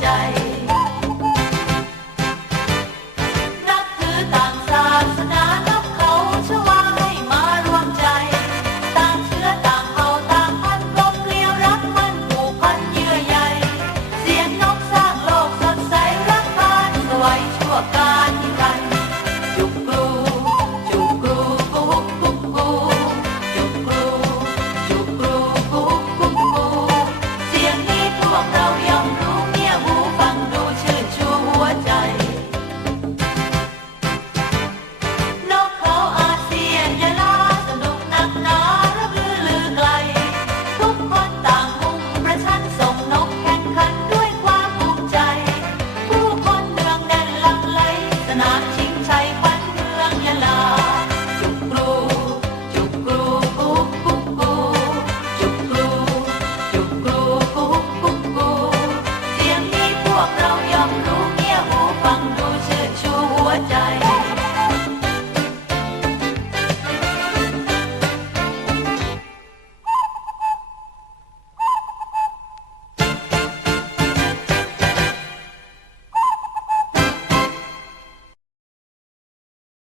ใจ